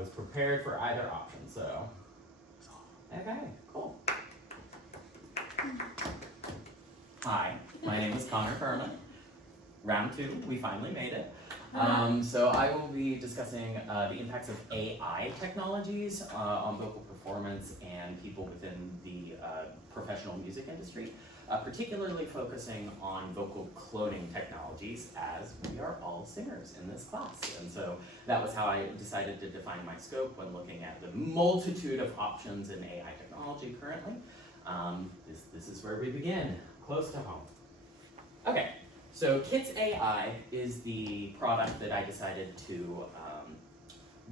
was prepared for either option, so. Okay, cool. Hi, my name is Connor Furman. Round 2, we finally made it. So I will be discussing the impacts of AI technologies on vocal performance and people within the professional music industry, particularly focusing on vocal cloning technologies, as we are all singers in this class. And so that was how I decided to define my scope when looking at the multitude of options in AI technology currently. This is where we begin, close to home. Okay. So Kits.AI is the product that I decided to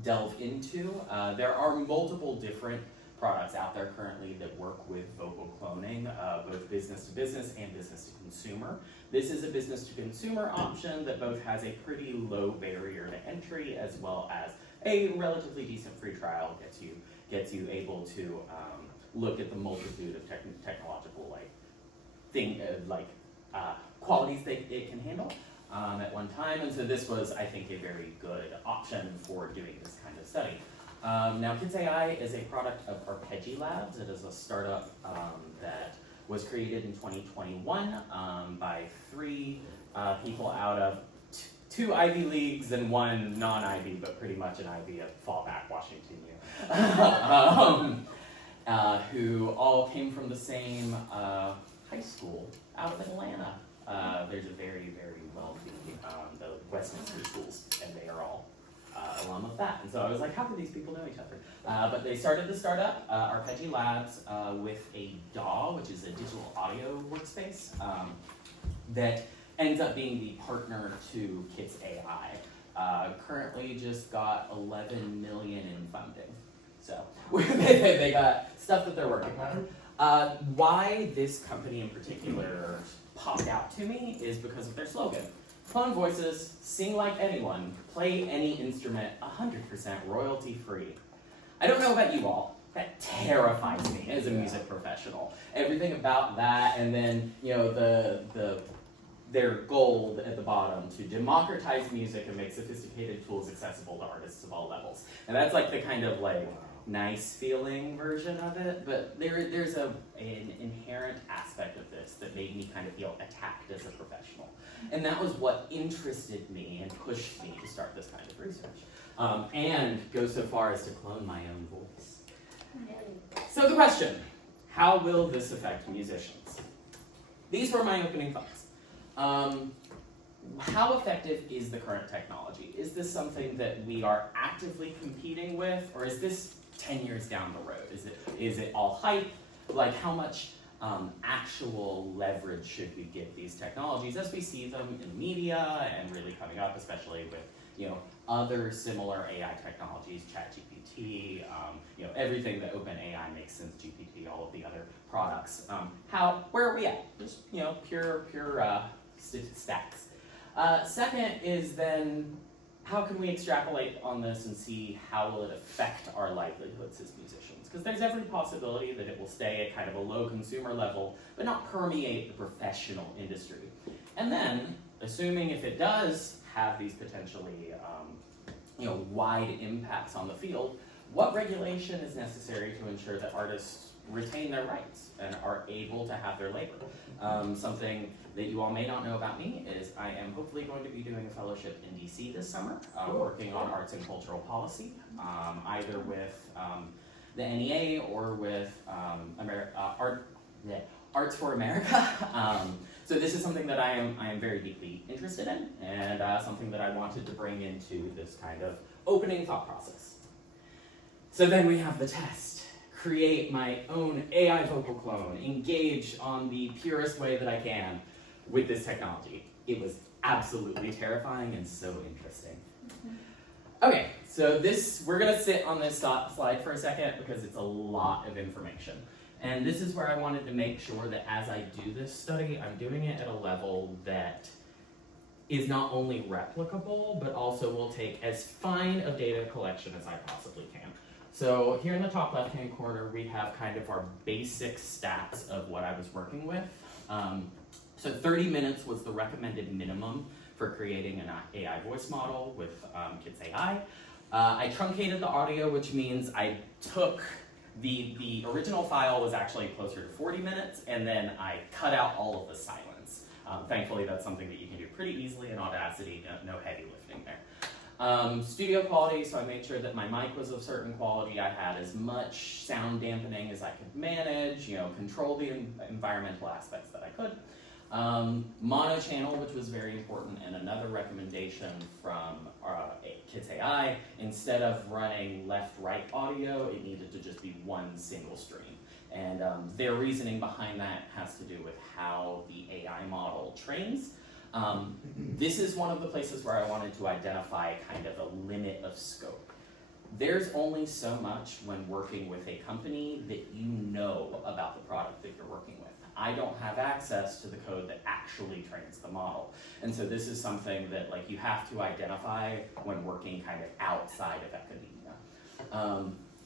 delve into. There are multiple different products out there currently that work with vocal cloning, both business to business and business to consumer. This is a business to consumer option that both has a pretty low barrier to entry as well as a relatively decent free trial, gets you able to look at the multitude of technological qualities that it can handle at one time. And so this was, I think, a very good option for doing this kind of study. Now, Kits.AI is a product of Arpeggi Labs. It is a startup that was created in 2021 by 3 people out of 2 Ivy Leagues and 1 non-Ivy, but pretty much an Ivy at fallback, Washington U, who all came from the same high school out of Atlanta. There's a very, very wealthy, the Westminster schools, and they are all alum of that. And so I was like, how do these people know each other? But they started the startup, Arpeggi Labs, with a DAW, which is a digital audio workspace, that ends up being the partner to Kits.AI. Currently just got 11 million in funding. So they got stuff that they're working on. Why this company in particular popped out to me is because of their slogan. Clone voices, sing like anyone, play any instrument, 100% royalty free. I don't know about you all, that terrifies me as a music professional. Everything about that, and then their goal at the bottom to democratize music and make sophisticated tools accessible to artists of all levels. And that's like the kind of nice feeling version of it, but there's an inherent aspect of this that made me kind of feel attacked as a professional. And that was what interested me and pushed me to start this kind of research. And go so far as to clone my own voice. So the question, how will this affect musicians? These were my opening thoughts. How effective is the current technology? Is this something that we are actively competing with, or is this 10 years down the road? Is it all hype? Like, how much actual leverage should we give these technologies as we see them in media and really coming up, especially with other similar AI technologies, ChatGPT, everything that OpenAI makes since GPT, all of the other products. Where are we at? Just pure stats. Second is then, how can we extrapolate on this and see how will it affect our livelihoods as musicians? Because there's every possibility that it will stay at kind of a low consumer level, but not permeate the professional industry. And then, assuming if it does have these potentially wide impacts on the field, what regulation is necessary to ensure that artists retain their rights and are able to have their labor? Something that you all may not know about me is I am hopefully going to be doing a fellowship in DC this summer, working on arts and cultural policy, either with the NEA or with Arts for America. So this is something that I am very deeply interested in, and something that I wanted to bring into this kind of opening thought process. So then we have the test. Create my own AI vocal clone, engage on the purest way that I can with this technology. It was absolutely terrifying and so interesting. Okay, so we're gonna sit on this slide for a second because it's a lot of information. And this is where I wanted to make sure that as I do this study, I'm doing it at a level that is not only replicable, but also will take as fine of data collection as I possibly can. So here in the top left-hand corner, we have kind of our basic stats of what I was working with. So 30 minutes was the recommended minimum for creating an AI voice model with Kits.AI. I truncated the audio, which means I took the original file was actually closer to 40 minutes, and then I cut out all of the silence. Thankfully, that's something that you can do pretty easily in Audacity, no heavy lifting there. Studio quality, so I made sure that my mic was of certain quality. I had as much sound dampening as I could manage, control the environmental aspects that I could. Mono channel, which was very important, and another recommendation from Kits.AI, instead of running left-right audio, it needed to just be one single stream. And their reasoning behind that has to do with how the AI model trains. This is one of the places where I wanted to identify kind of a limit of scope. There's only so much when working with a company that you know about the product that you're working with. I don't have access to the code that actually trains the model. And so this is something that you have to identify when working kind of outside of academia.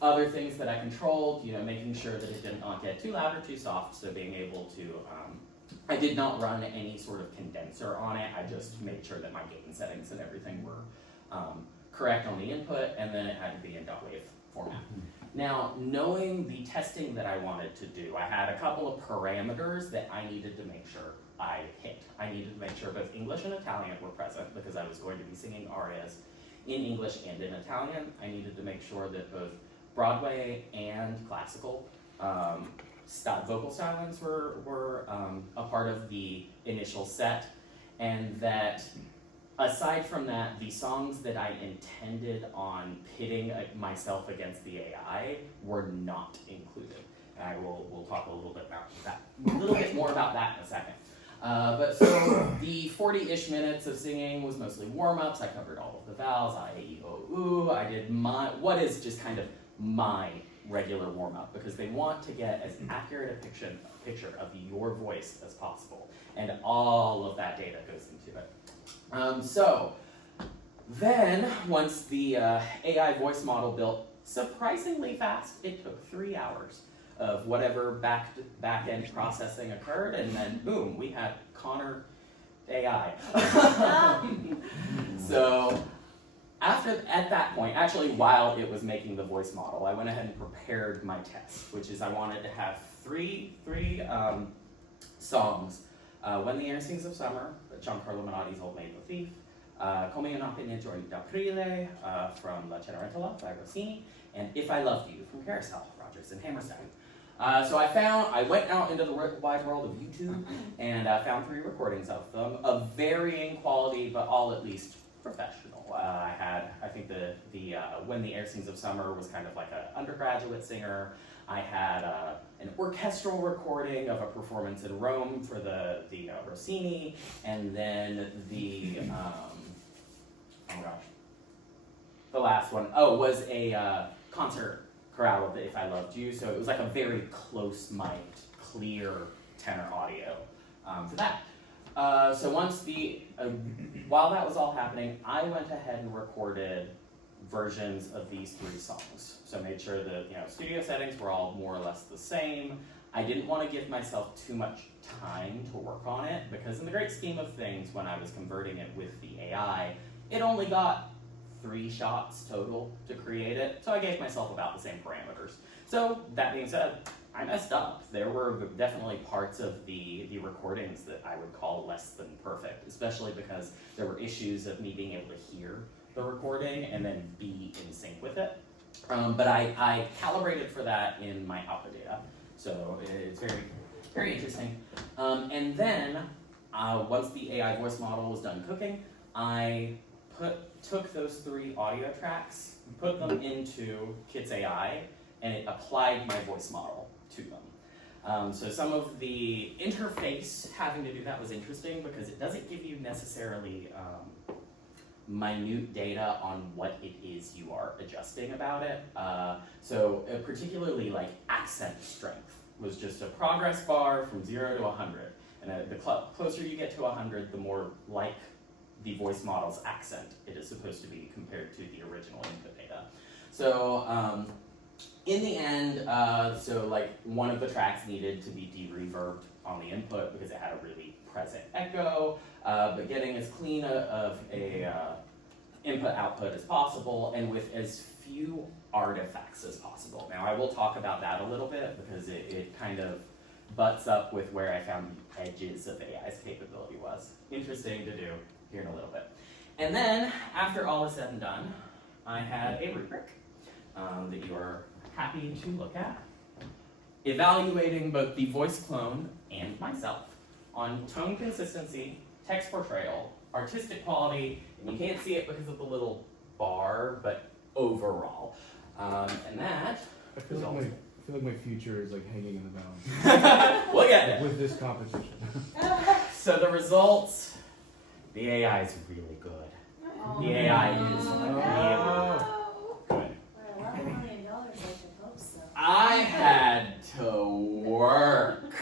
Other things that I controlled, making sure that it did not get too loud or too soft, so being able to, I did not run any sort of condenser on it. I just made sure that my gain settings and everything were correct on the input, and then it had to be in .wave format. Now, knowing the testing that I wanted to do, I had a couple of parameters that I needed to make sure I hit. I needed to make sure both English and Italian were present because I was going to be singing arias in English and in Italian. I needed to make sure that both Broadway and classical vocal stylings were a part of the initial set, and that aside from that, the songs that I intended on pitting myself against the AI were not included. And we'll talk a little bit more about that in a second. But so the 40-ish minutes of singing was mostly warm-ups. I covered all of the vowels, I, E, O, U. I did what is just kind of my regular warm-up, because they want to get as accurate a picture of your voice as possible. And all of that data goes into it. So then, once the AI voice model built surprisingly fast, it took 3 hours of whatever back-end processing occurred, and then boom, we had Connor AI. So at that point, actually while it was making the voice model, I went ahead and prepared my test, which is I wanted to have three songs. When the Air Sings of Summer, Giancarlo Menotti's Old Maid and the Thief, Come una pena giorni d'aprile from La Cenerentola by Rossini, and If I Loved You from Carousel, Rodgers and Hammerstein. So I went out into the wide world of YouTube and found 3 recordings of them of varying quality, but all at least professional. I think the When the Air Sings of Summer was kind of like an undergraduate singer. I had an orchestral recording of a performance in Rome for the Rossini, and then the last one was a concert chorale of the If I Loved You. So it was like a very close mic'd, clear tenor audio for that. So once while that was all happening, I went ahead and recorded versions of these 3 songs. So made sure that studio settings were all more or less the same. I didn't want to give myself too much time to work on it, because in the great scheme of things, when I was converting it with the AI, it only got 3 shots total to create it. So I gave myself about the same parameters. So that being said, I messed up. There were definitely parts of the recordings that I would call less than perfect, especially because there were issues of me being able to hear the recording and then be in sync with it. But I calibrated for that in my output data. So it's very, very interesting. And then once the AI voice model was done cooking, I took those 3 audio tracks, put them into Kits.AI, and it applied my voice model to them. So some of the interface having to do that was interesting, because it doesn't give you necessarily minute data on what it is you are adjusting about it. So particularly like accent strength was just a progress bar from 0 to 100. And the closer you get to 100, the more like the voice model's accent it is supposed to be compared to the original input data. So in the end, so like one of the tracks needed to be de-reverbed on the input because it had a really present echo, but getting as clean of a input-output as possible and with as few artifacts as possible. Now, I will talk about that a little bit because it kind of butts up with where I found the edges of AI's capability was. Interesting to do here in a little bit. And then, after all is said and done, I had a rubric that you are happy to look at, evaluating both the voice clone and myself on tone consistency, text portrayal, artistic quality, and you can't see it because of the little bar, but overall. And that I feel like my future is like hanging in the balance. We'll get it. With this competition. So the results, the AI is really good. The AI is really good. Well, $11 million, I should hope so. I had to work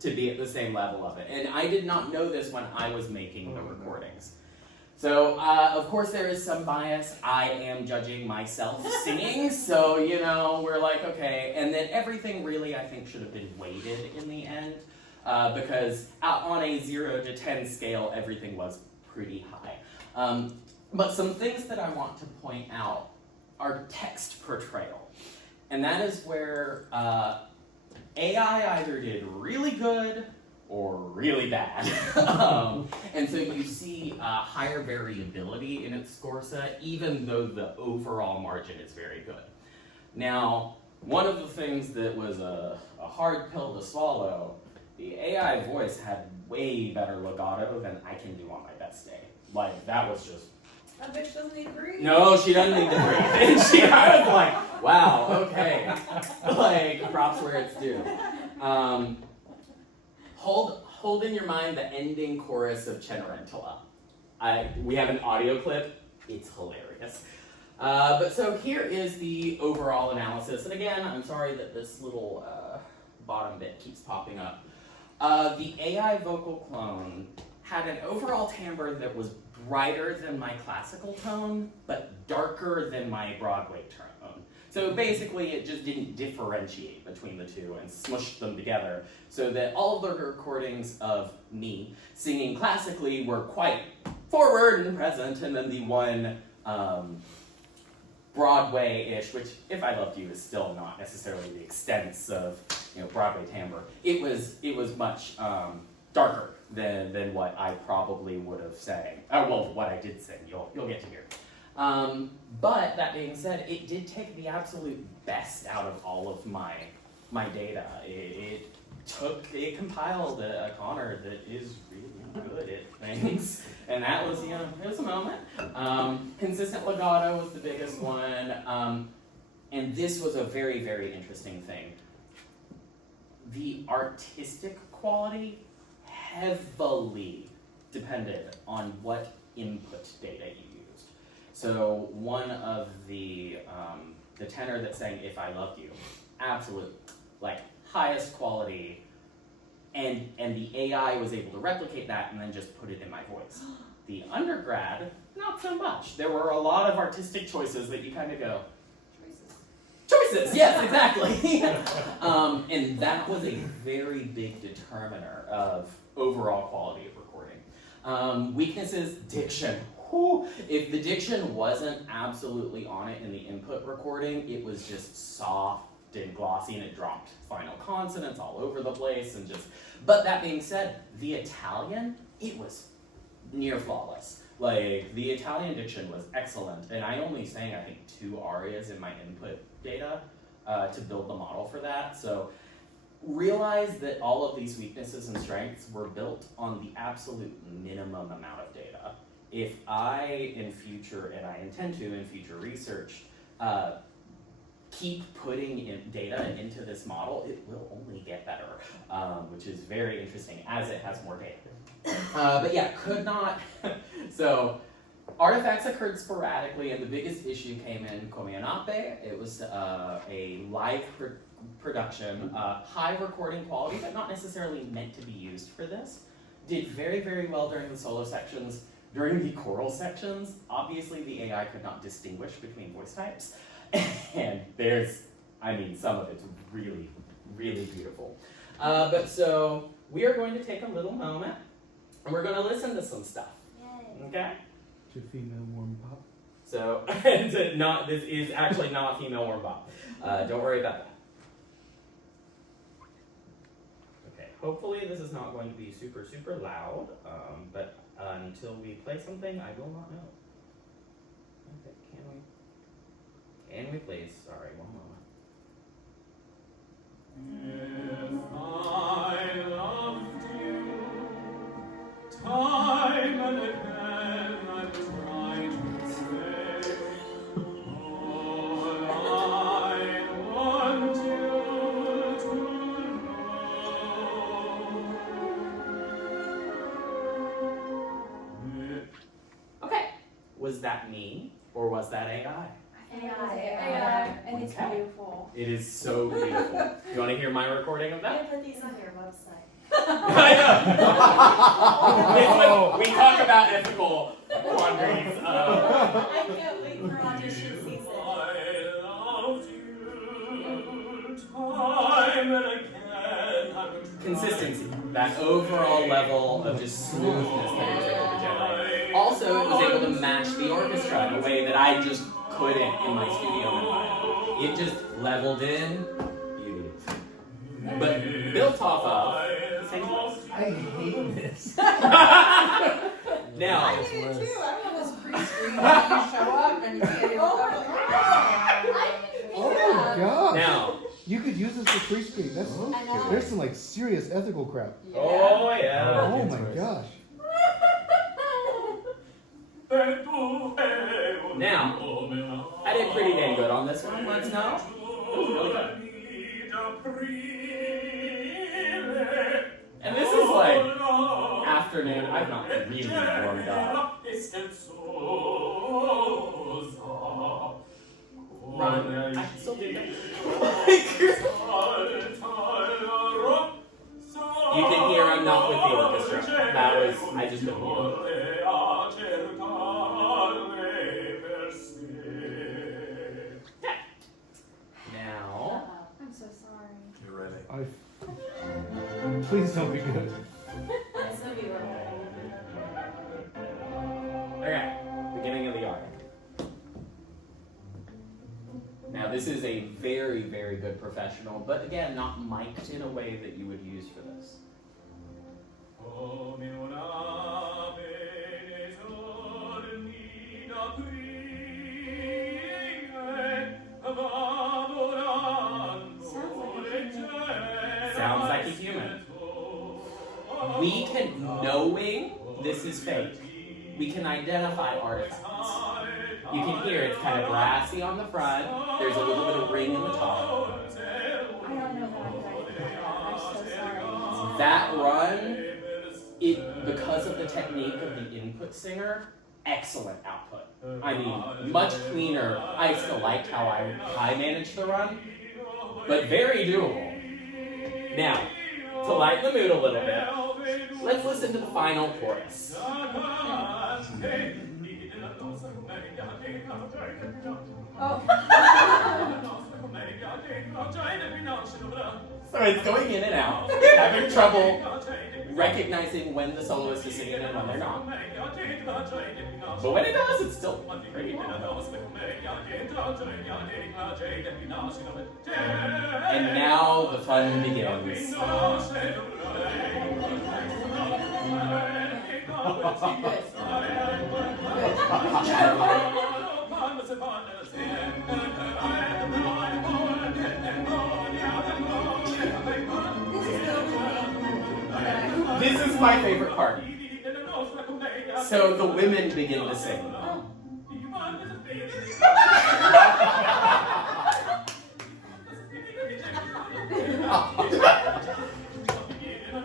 to be at the same level of it. And I did not know this when I was making the recordings. So, of course, there is some bias. I am judging myself singing, so, you know, we're like, okay. And then everything really, I think, should have been weighted in the end, because on a 0 to 10 scale, everything was pretty high. But some things that I want to point out are text portrayal. And that is where AI either did really good or really bad. And so you see higher variability in its score set, even though the overall margin is very good. Now, one of the things that was a hard pill to swallow, the AI voice had way better legato than I can do on my best day. Like, that was just... That bitch doesn't need to breathe. No, she doesn't need to breathe. And she kind of like, wow, okay. Like, props where it's due. Hold in your mind the ending chorus of Cenerentola. We have an audio clip. It's hilarious. But so here is the overall analysis. And again, I'm sorry that this little bottom bit keeps popping up. The AI vocal clone had an overall timbre that was brighter than my classical tone, but darker than my Broadway tone. So basically, it just didn't differentiate between the two and smushed them together, so that all of the recordings of me singing classically were quite forward and present, and then the one Broadway-ish, which, If I Loved You, is still not necessarily the extents of Broadway timbre. It was much darker than what I probably would have sang. Well, what I did sing, you'll get to hear. But that being said, it did take the absolute best out of all of my data. It compiled a Connor that is really good at things, and that was, it was a moment. Consistent legato was the biggest one, and this was a very, very interesting thing. The artistic quality heavily depended on what input data you used. So one of the tenor that sang "If I Loved You," absolute, like, highest quality, and the AI was able to replicate that and then just put it in my voice. The undergrad, not so much. There were a lot of artistic choices that you kind of go, choices, yes, exactly. And that was a very big determiner of overall quality of recording. Weaknesses, diction. Whew. If the diction wasn't absolutely on it in the input recording, it was just soft and glossy, and it dropped final consonants all over the place, and just. But that being said, the Italian, it was near flawless. Like, the Italian diction was excellent, and I only sang, I think, 2 arias in my input data to build the model for that. So realize that all of these weaknesses and strengths were built on the absolute minimum amount of data. If I, in future, and I intend to in future research, keep putting in data into this model, it will only get better, which is very interesting as it has more data. But yeah, could not. So artifacts occurred sporadically, and the biggest issue came in Come Nape. It was a live production, high recording quality, but not necessarily meant to be used for this. Did very, very well during the solo sections. During the choral sections, obviously the AI could not distinguish between voice types. And some of it's really, really beautiful. But so we are going to take a little moment, and we're going to listen to some stuff. Yay. Okay? To female warm pop. So, this is actually not female warm bop. Don't worry about that. Okay, hopefully this is not going to be super, super loud, but until we play something, I will not know. Okay, can we please? Sorry, one moment. If I loved you, time and again I've tried to say, all I want you to know. Okay, was that me or was that AI? AI. And it's Okay. beautiful. It is so beautiful. You want to hear my recording of I that? put these on your website. I know. We talk about ethical quandaries. I can't wait for audition season. I loved you time and again. Consistency. That overall level of just smoothness that it was able to generate. Also, it was able to match the orchestra in a way that I just couldn't in my studio environment. It just leveled in beauty. But built off of same place. I hate this. Now, I hate it too. I want this pre-screen when you show up and you can't even Oh my go. Oh my gosh. now, You could use this for pre-screen. That's I know. there's some like serious ethical crap. oh yeah. Oh my gosh. Now, I did pretty dang good on this one. Let's know. It was really good. And this is like afternoon. I've not really warmed up. Run. I can still do that. You can hear I'm not with the orchestra. That was, I just couldn't hear it. Now, I'm so sorry. You're ready. Please don't be good. It's so beautiful. okay, beginning of the art. Now this is a very, very good professional, but again, not mic'd in a way that you would use for this. Sounds like a human. We can, knowing this is fake, we can identify artifacts. You can hear it's kind of brassy on the front, there's a little bit of ring in the top. I don't know that I'm so sorry. That run, because of the technique of the input singer, excellent output. I mean, much cleaner. I still liked how I managed the run, but very doable. Now, to lighten the mood a little bit, let's listen to the final chorus. Oh. So it's going in and out, having trouble recognizing when the soloist is singing and when they're not. But when it does, it's still pretty good. And now the fun begins. This is my favorite part. So the women begin to sing.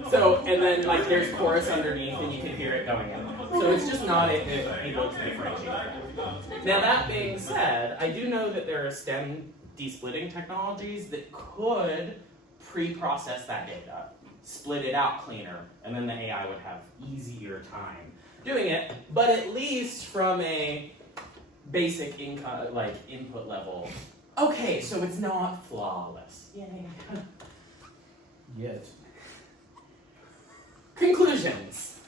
So, and then like there's chorus underneath and you can hear it going in. So it's just not able to differentiate. Now that being said, I do know that there are stem desplitting technologies that could pre-process that data, split it out cleaner, and then the AI would have easier time doing it. But at least from a basic input level, okay, so it's not flawless. Yay. Yet. Conclusions.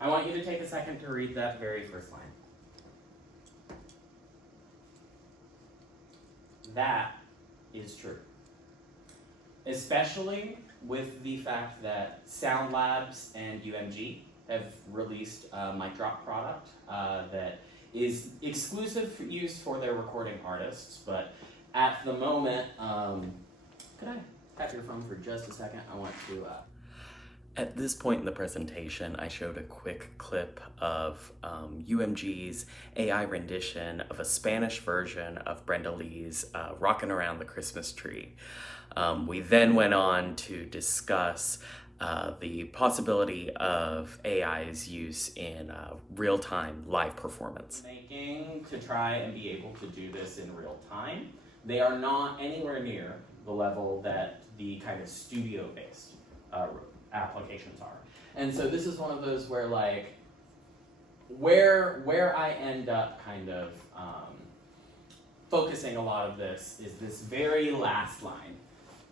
I want you to take a second to read that very first line. that is true. Especially with the fact that Sound Labs and UMG have released a mic drop product that is exclusive for use for their recording artists, but at the moment, could I have your phone for just a second? I want to. At this point in the presentation, I showed a quick clip of UMG's AI rendition of a Spanish version of Brenda Lee's Rockin' Around the Christmas Tree. We then went on to discuss the possibility of AI's use in real-time live performance. Making to try and be able to do this in real time. They are not anywhere near the level that the kind of studio-based applications are. And so this is one of those where like, where I end up kind of focusing a lot of this is this very last line.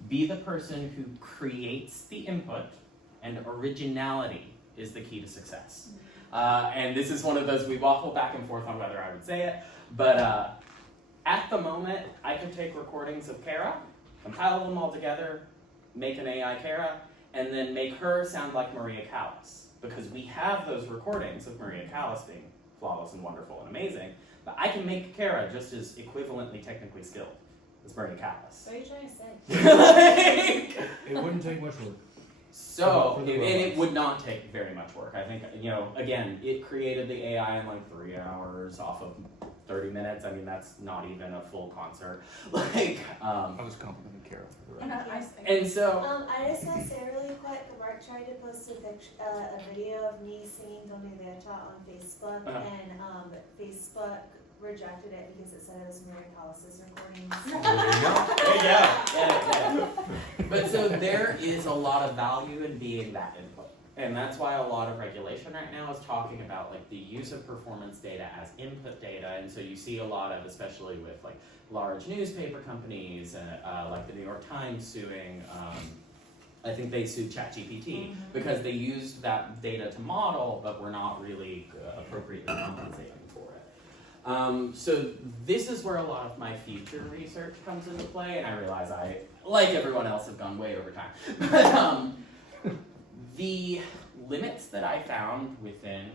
Be the person who creates the input, and originality is the key to success. And this is one of those, we waffle back and forth on whether I would say it, but at the moment, I could take recordings of Kara, compile them all together, make an AI Kara, and then make her sound like Maria Callas. Because we have those recordings of Maria Callas being flawless and wonderful and amazing, but I can make Kara just as equivalently technically skilled as Maria Callas. What are you trying to say? It wouldn't take much work. So, and it would not take very much work. I think, you know, again, it created the AI in like 3 hours off of 30 minutes. I mean, that's not even a full concert. Like, I was complimenting Kara for the record. and so, I just gotta say really quick, Mark tried to post a video of me singing Donde Derecha on Facebook, and Facebook rejected it because it said it was Maria Callas' recordings. there you go. Yeah. But so there is a lot of value in being that input. And that's why a lot of regulation right now is talking about like the use of performance data as input data. And so you see a lot of, especially with like large newspaper companies, like the New York Times suing, I think they sued ChatGPT because they used that data to model, but were not really appropriately compensating for it. So this is where a lot of my future research comes into play, and I realize I, like everyone else, have gone way over time. But the limits that I found within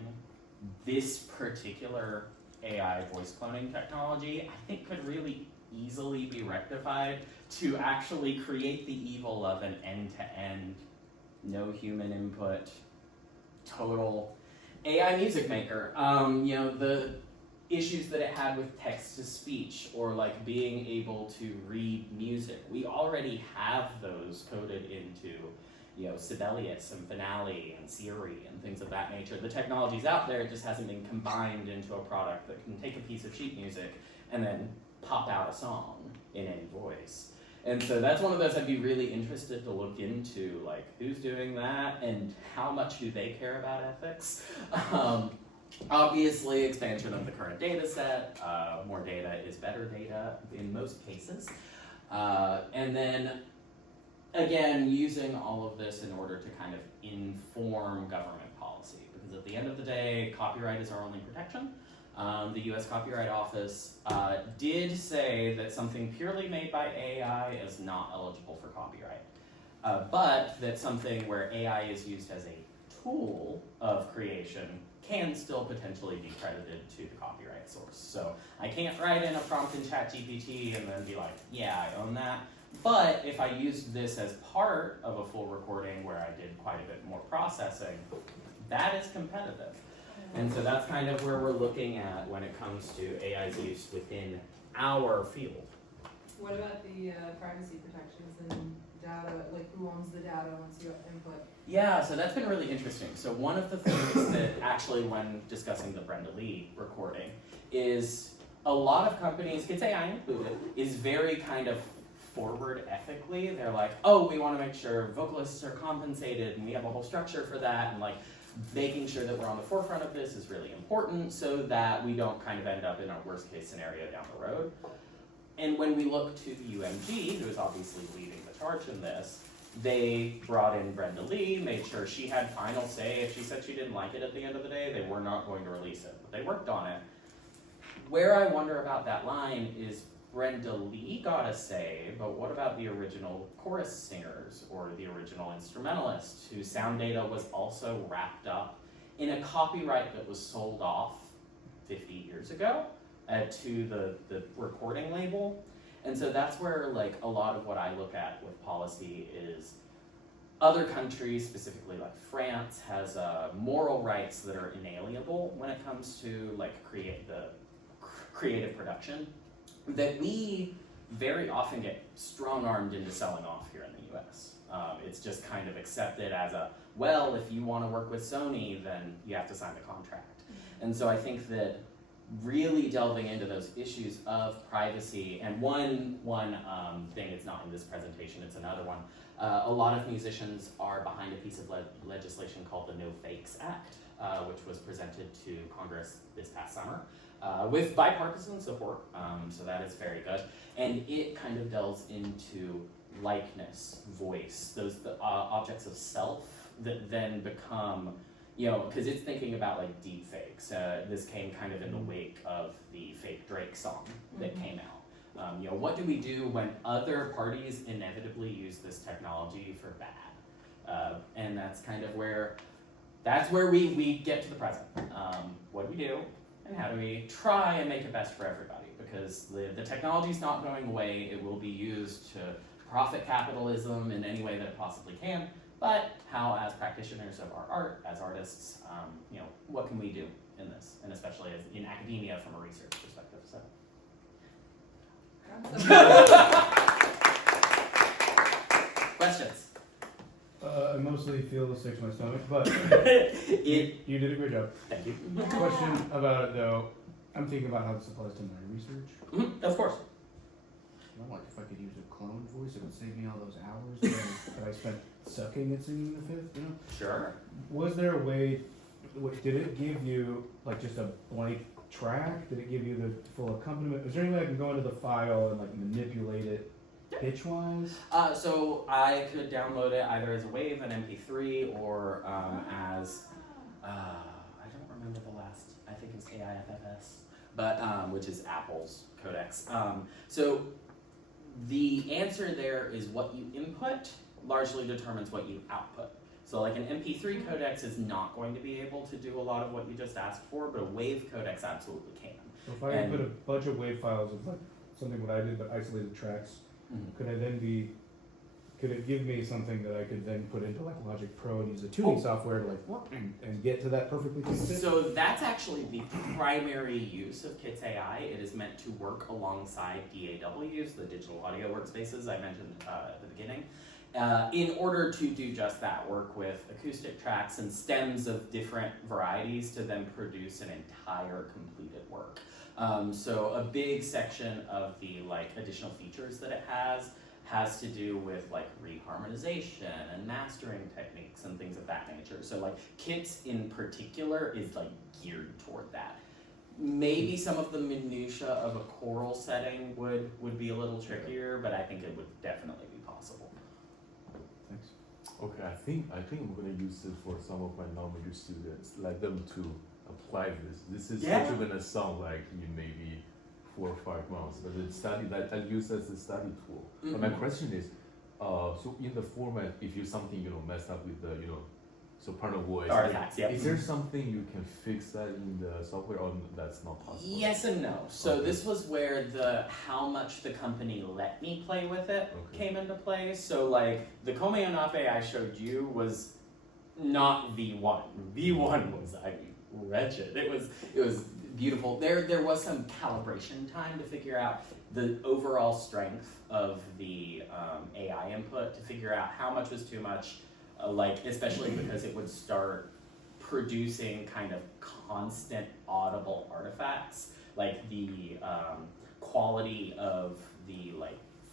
this particular AI voice cloning technology, I think could really easily be rectified to actually create the evil of an end-to-end, no human input, total AI music maker. You know, the issues that it had with text-to-speech or like being able to read music. We already have those coded into, you know, Sibelius and Finale and Siri and things of that nature. The technology's out there, it just hasn't been combined into a product that can take a piece of sheet music and then pop out a song in any voice. And so that's one of those I'd be really interested to look into, like who's doing that and how much do they care about ethics. Obviously, expansion of the current data set, more data is better data in most cases. And then again, using all of this in order to kind of inform government policy, because at the end of the day, copyright is our only protection. The US Copyright Office did say that something purely made by AI is not eligible for copyright, but that something where AI is used as a tool of creation can still potentially be credited to the copyright source. So I can't write in a prompt in ChatGPT and then be like, yeah, I own that. But if I used this as part of a full recording where I did quite a bit more processing, that is competitive. And so that's kind of where we're looking at when it comes to AI's use within our field. What about the privacy protections and data, like who owns the data once you input? Yeah, so that's been really interesting. So one of the things that actually when discussing the Brenda Lee recording is a lot of companies, Kits.AI included, is very kind of forward ethically. They're like, oh, we want to make sure vocalists are compensated and we have a whole structure for that, and like making sure that we're on the forefront of this is really important so that we don't kind of end up in a worst case scenario down the road. And when we look to the UMG, who is obviously leading the charge in this, they brought in Brenda Lee, made sure she had final say. If she said she didn't like it at the end of the day, they were not going to release it, but they worked on it. Where I wonder about that line is Brenda Lee got a say, but what about the original chorus singers or the original instrumentalists whose sound data was also wrapped up in a copyright that was sold off 50 years ago to the recording label? And so that's where like a lot of what I look at with policy is other countries, specifically like France, has moral rights that are inalienable when it comes to like creative production that we very often get strong-armed into selling off here in the US. It's just kind of accepted as a, well, if you want to work with Sony, then you have to sign the contract. And so I think that really delving into those issues of privacy, and one thing, it's not in this presentation, it's another one, a lot of musicians are behind a piece of legislation called the No Fakes Act, which was presented to Congress this past summer with bipartisan support, so that is very good. And it kind of delves into likeness, voice, those objects of self that then become, you know, because it's thinking about like deep fakes. This came kind of in the wake of the fake Drake song that came out. You know, what do we do when other parties inevitably use this technology for bad? And that's kind of where we get to the present. What do we do, and how do we try and make it best for everybody? Because the technology's not going away. It will be used to profit capitalism in any way that it possibly can. But how, as practitioners of our art, as artists, you know, what can we do in this, and especially as in academia from a research perspective? So. Questions? I mostly feel sick to my stomach, but you did a great job. Thank you. Question about it though, I'm thinking about how this applies to my research. Of course. I'm like, if I could use a clone voice, it would save me all those hours that I spent sucking at singing the fifth, you know? Sure. Was there a way, did it give you like just a blank track? Did it give you the full accompaniment? Is there any way I can go into the file and like manipulate it pitch-wise? So I could download it either as a WAV, an MP3, or as, I don't remember the last, I think it was AIFFS, but, which is Apple's codecs. So the answer there is what you input largely determines what you output. So like an MP3 codex is not going to be able to do a lot of what you just asked for, but a WAV codex absolutely can. So if I put a bunch of WAV files of like something what I did but isolated tracks, could it give me something that I could then put into like Logic Pro and use the tuning software to like and get to that perfectly tuned pitch? So that's actually the primary use of Kits.AI. It is meant to work alongside DAWs, the digital audio workspaces I mentioned at the beginning, in order to do just that, work with acoustic tracks and stems of different varieties to then produce an entire completed work. So a big section of the like additional features that it has to do with like reharmonization and mastering techniques and things of that nature. So like Kits in particular is like geared toward that. Maybe some of the minutia of a choral setting would be a little trickier, but I think it would definitely be possible. Thanks. Okay, I think I'm gonna use this for some of my non-major students, like them to apply this. This is Yeah. what you're gonna sound like in maybe 4 or 5 months, but the study that I use as a study tool. But my question is, so in the format, if you something messed up with the soprano voice, Artifacts, yeah. is there something you can fix that in the software, or that's not possible? Yes and no. So Okay. this was where how much the company let me play with it came into play. So like the Komeonafe I showed you was not V1. V1 was wretched. It was beautiful. There was some calibration time to figure out the overall strength of the AI input, to figure out how much was too much, especially because it would start producing kind of constant audible artifacts. Like the quality of the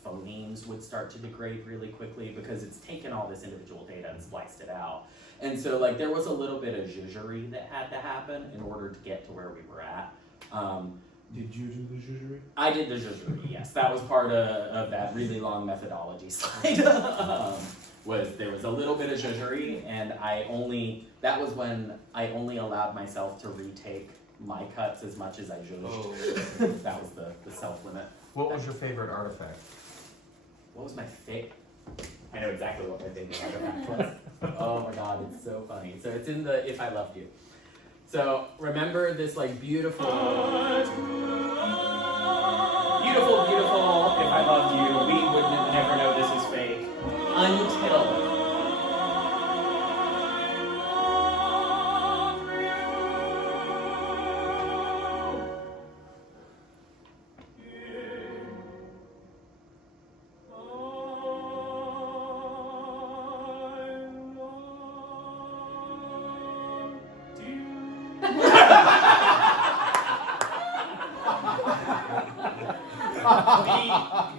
phonemes would start to degrade really quickly because it's taken all this individual data and spliced it out. And so there was a little bit of zhuzhery that had to happen in order to get to where we were at. Did you do the zhuzhery? I did the zhuzhery, yes. That was part of that really long methodology slide. There was a little bit of zhuzhery, and that was when I only allowed myself to retake my cuts as much as I zhuzhed. Oh. That was the self-limit. What was your favorite artifact? What was my favorite? I know exactly what my favorite artifact was. Oh my god, it's so funny. So it's in the If I Loved You. So remember this like beautiful, beautiful, beautiful If I Loved You. We would never know this is fake until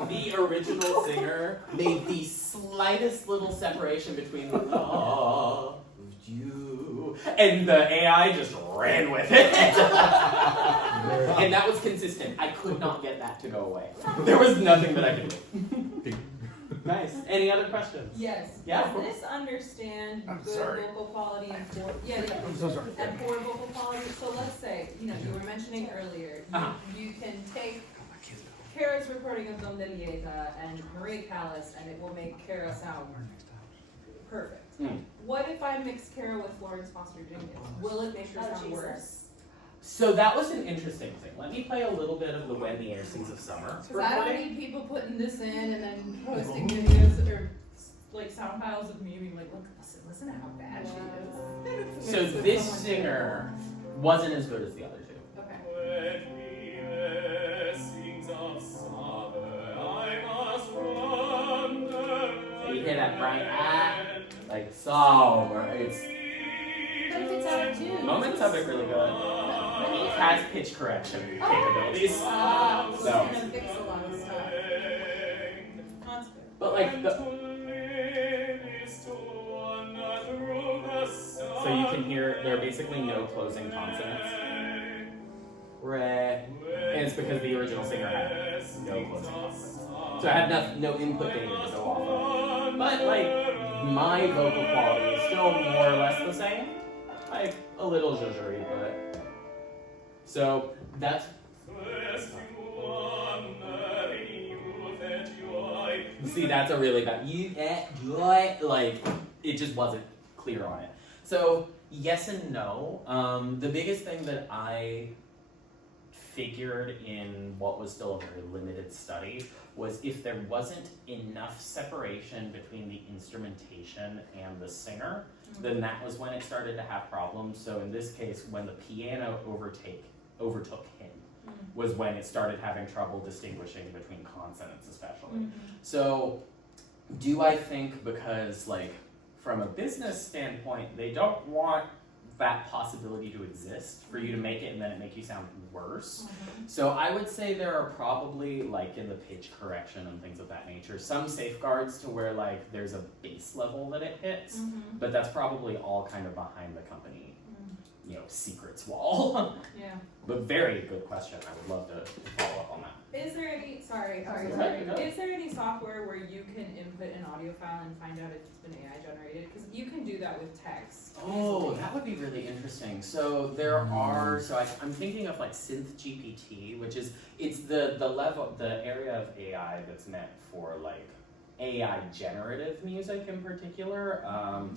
the original singer made the slightest little separation between loved you and the AI just ran with it. And that was consistent. I could not get that to go away. There was nothing that I could do. Nice. Any other questions? Yes. Yeah? Does this understand I'm good sorry. vocal quality and poor? Yeah. I'm so sorry. And poor vocal quality. So let's say, you were mentioning earlier, you can take Kara's recording of Don de Lieta and Maria Callas, and it will make Kara sound perfect. What if I mix Kara with Florence Foster Jenkins? Will it make her sound worse? So that was an interesting thing. Let me play a little bit of the When the Air Sings of Summer. Because I don't need people putting this in and then posting videos or like sound files of me being like, look, listen to how bad she is. So this singer wasn't as good as the other two. Okay. So you hear that bright like so, it's But if it's out of tune. moments of it really good. It has pitch correction capabilities. So So. it's gonna fix a lot of stuff. That's good. But like the so you can hear there are basically no closing consonants. Re. And it's because the original singer had no closing consonants. So I had no input data to go off of. But like my vocal quality is still more or less the same. Like a little zhuzhery, but so that's see, that's a really bad like it just wasn't clear on it. So yes and no. The biggest thing that I figured in what was still a very limited study was if there wasn't enough separation between the instrumentation and the singer, then that was when it started to have problems. So in this case, when the piano overtook him, was when it started having trouble distinguishing between consonants especially. So do I think because like from a business standpoint, they don't want that possibility to exist for you to make it and then it make you sound worse. So I would say there are probably like in the pitch correction and things of that nature, some safeguards to where like there's a base level that it hits, but that's probably all kind of behind the company, secrets wall. Yeah. But very good question. I would love to follow up on that. Is there any, sorry. No. Is there any software where you can input an audio file and find out if it's been AI generated? Because you can do that with text. Oh, that would be really interesting. So there are, I'm thinking of like Synth GPT, which is, it's the level, the area of AI that's meant for like AI generative music in particular,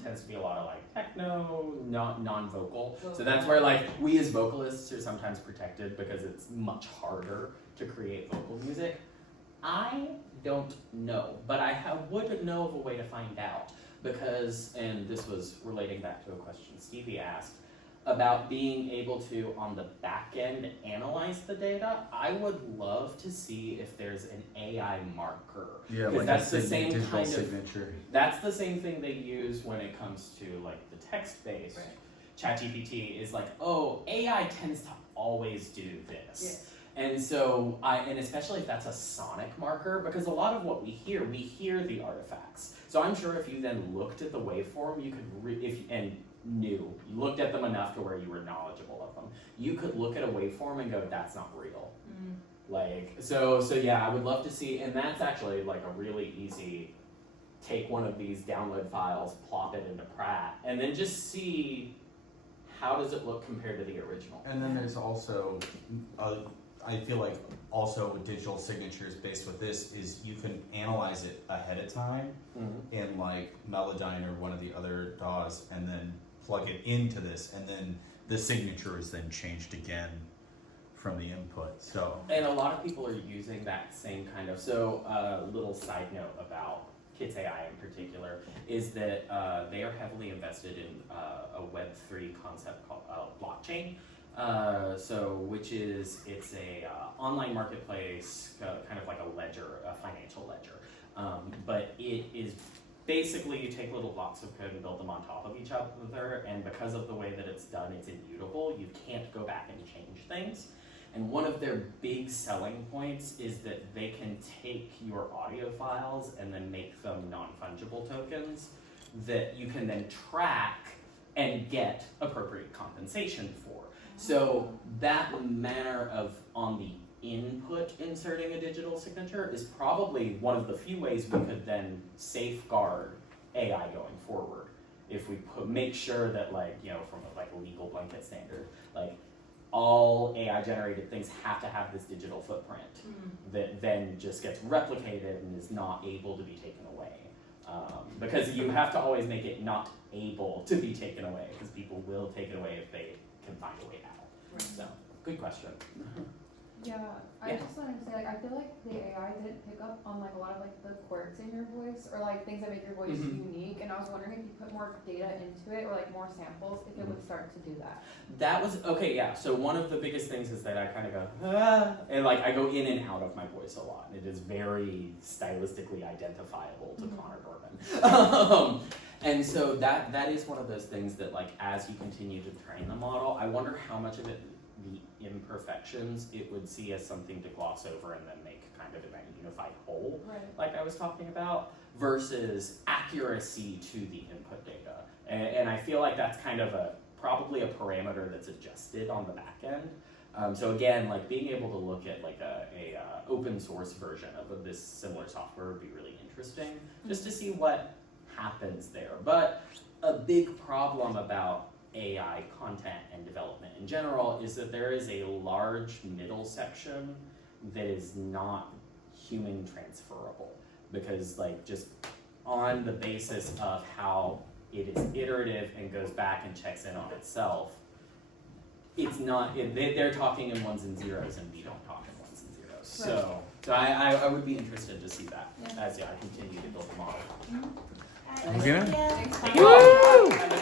tends to be a lot of like techno, non-vocal. So that's where like we as vocalists are sometimes protected because it's much harder to create vocal music. I don't know, but I would know of a way to find out because, and this was relating back to a question Stevie asked, about being able to, on the back end, analyze the data. I would love to see if there's an AI marker. Yeah, Because like that's a the same digital kind of, signature. that's the same thing they use when it comes to like the text-based. Right. ChatGPT is like, oh, AI tends to always do this. Yes. And so, and especially if that's a sonic marker, because a lot of what we hear the artifacts. So I'm sure if you then looked at the waveform, you could, you looked at them enough to where you were knowledgeable of them, you could look at a waveform and go, that's not real. Like, so yeah, I would love to see, and that's actually like a really easy, take one of these download files, plop it into Pratt, and then just see how does it look compared to the original. And then there's also I feel like also with digital signatures based with this is you can analyze it ahead of time in like Melodyne or one of the other DAWs and then plug it into this and then the signature is then changed again from the input. So And a lot of people are using that same kind of, so a little side note about Kits.AI in particular is that they are heavily invested in a Web3 concept called blockchain. Which is, it's a online marketplace, kind of like a ledger, a financial ledger. But it is basically you take little blocks of code and build them on top of each other, and because of the way that it's done, it's immutable. You can't go back and change things. And one of their big selling points is that they can take your audio files and then make them non-fungible tokens that you can then track and get appropriate compensation for. So that manner of on the input inserting a digital signature is probably one of the few ways we could then safeguard AI going forward. If we make sure that, like, you know, from a legal blanket standard, like all AI generated things have to have this digital footprint that then just gets replicated and is not able to be taken away. Because you have to always make it not able to be taken away, because people will take it away if they can find a way out. Right. So, good question. Yeah, I Yeah. just wanted to say, like, I feel like the AI didn't pick up on like a lot of like the quirks in your voice or like things that make your voice unique, and I was wondering if you put more data into it or like more samples, if it would start to do that. That was, okay, yeah, so one of the biggest things is that I kind of go, and like I go in and out of my voice a lot, and it is very stylistically identifiable to Connor Dorman. And so that is one of those things that, like, as you continue to train the model, I wonder how much of it, the imperfections, it would see as something to gloss over and then make kind of a unified whole, Right. like I was talking about, versus accuracy to the input data. And I feel like that's kind of probably a parameter that's adjusted on the back end. So again, like being able to look at like a open source version of this similar software would be really interesting, just to see what happens there. But a big problem about AI content and development in general is that there is a large middle section that is not human transferable, because like just on the basis of how it is iterative and goes back and checks in on itself, it's not, they're talking in ones and zeros and we don't talk in ones and zeros. So I would be interested to see that as I continue to build the model. Thank you. Thank you all.